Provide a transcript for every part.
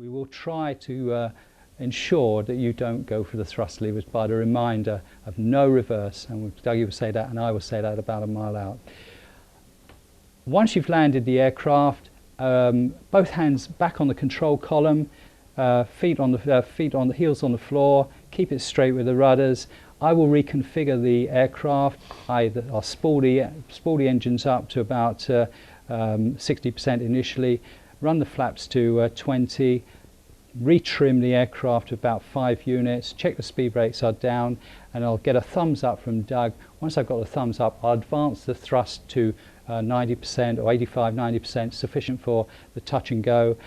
We will try to ensure that you don't go for the thrust levers by the reminder of no reverse, and Doug will say that and I will say that about a mile out. Once you've landed the aircraft, both hands back on the control column, feet on the heels on the floor, keep it straight with the rudders. I will reconfigure the aircraft. I'll spool the engines up to about 60% initially, run the flaps to 20, retrim the aircraft to about 5 units, check the speed brakes are down, and I'll get a thumbs up from Doug. Once I've got the thumbs up, I'll advance the thrust to 90% or 85-90%, sufficient for the touch and go.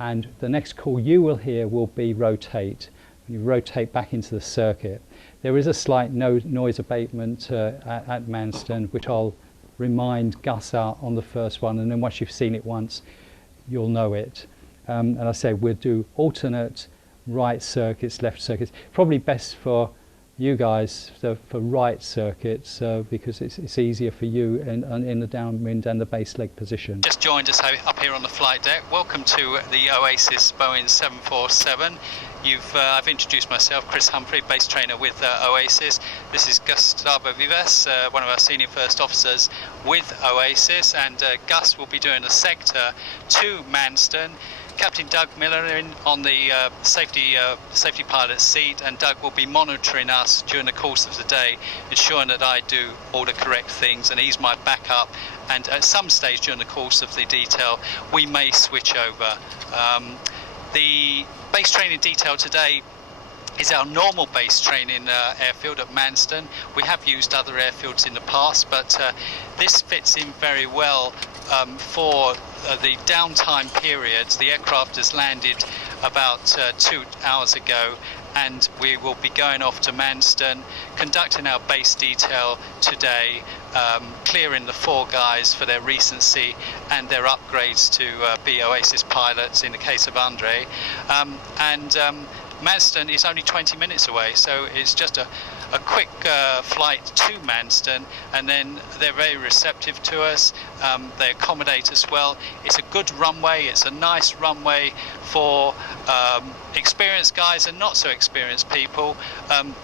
And the next call you will hear will be rotate. You rotate back into the circuit. There is a slight noise abatement at Manston, which I'll remind Gus out on the first one, and then once you've seen it once, you'll know it. And I say we'll do alternate right circuits, left circuits. Probably best for you guys for right circuits because it's easier for you in the downwind and the base leg position. Just joined us up here on the flight deck. Welcome to the Oasis Boeing 747. I've introduced myself, Chris Humphrey, base trainer with Oasis. This is Gustavo Vives, one of our senior first officers with Oasis, and Gus will be doing a sector to Manston. Captain Doug Miller on the safety pilot's seat, and Doug will be monitoring us during the course of the day, ensuring that I do all the correct things, and he's my backup. And at some stage during the course of the detail, we may switch over. The base training detail today is our normal base training airfield at Manston. We have used other airfields in the past, but this fits in very well for the downtime periods. The aircraft has landed about 2 hours ago, and we will be going off to Manston, conducting our base detail today, clearing the 4 guys for their recency and their upgrades to be Oasis pilots in the case of Andre. Manston is only 20 minutes away, so it's just a quick flight to Manston, and then they're very receptive to us. They accommodate us well. It's a good runway. It's a nice runway for experienced guys and not so experienced people.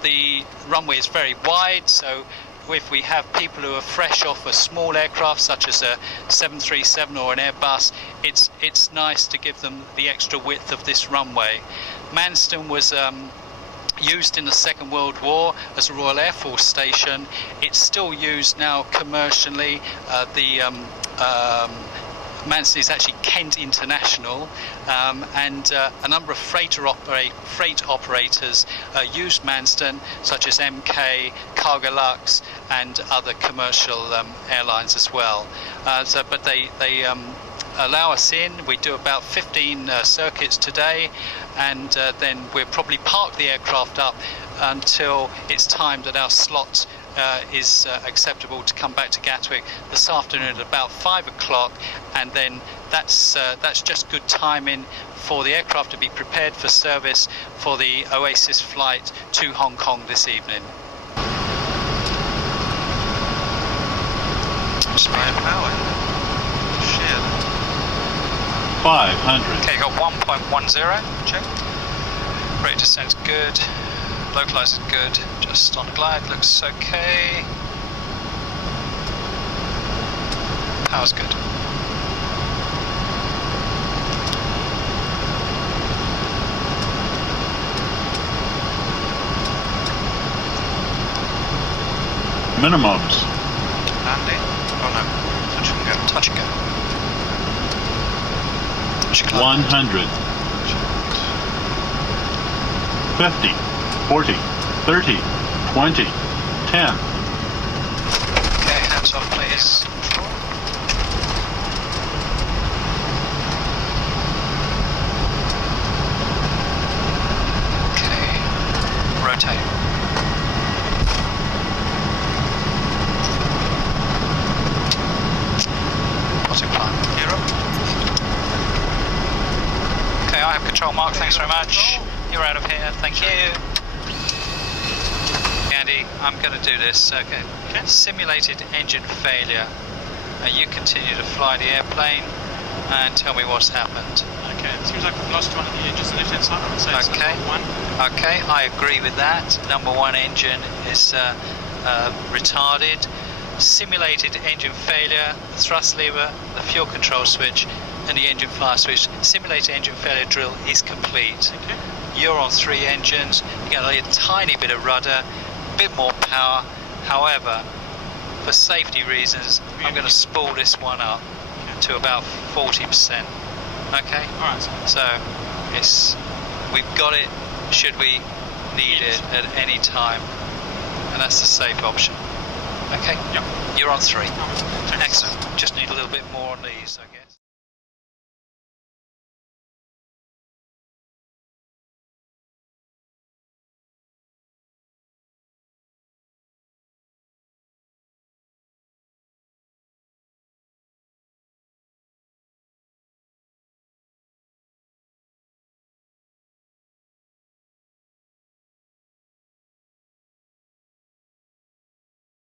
The runway is very wide, so if we have people who are fresh off a small aircraft such as a 737 or an Airbus, it's nice to give them the extra width of this runway. Manston was used in the Second World War as a Royal Air Force station. It's still used now commercially. Manston is actually Kent International, and a number of freight operators use Manston, such as MK, Cargolux, and other commercial airlines as well. But they allow us in. We do about 15 circuits today, and then we'll probably park the aircraft up until it's time that our slot is acceptable to come back to Gatwick this afternoon at about 5 o'clock, and then that's just good timing for the aircraft to be prepared for service for the Oasis flight to Hong Kong this evening. Spare power. Shit. 500. Okay, got 1.10. Check. Rate descent's good. Localizer good. Just on glide looks okay. Power's good. Minimums. Landing. Oh no. Touch and go. Touch and go. 100. 50. 40. 30. 20. 10. Okay, hands off please. Okay. Rotate. Autopilot. Gear up. Okay, I have control mark, thanks very much. You're out of here, thank you. Andy, I'm going to do this. Okay. Simulated engine failure. You continue to fly the airplane and tell me what's happened. Okay, it seems like we've lost one of the engines on the left-hand side. I would say it's Okay. number one. Okay, I agree with that. Number one engine is retarded. Simulated engine failure, the thrust lever, the fuel control switch, and the engine fire switch. Simulated engine failure drill is complete. Okay. You're on 3 engines. You get a tiny bit of rudder, a bit more power. However, for safety reasons, I'm going to spool this one up to about 40%. Okay. All right. So we've got it should we need it at any time, and that's the safe option. Okay. Yep. You're on 3. Thanks. Excellent. Just need a little bit more on these, I guess.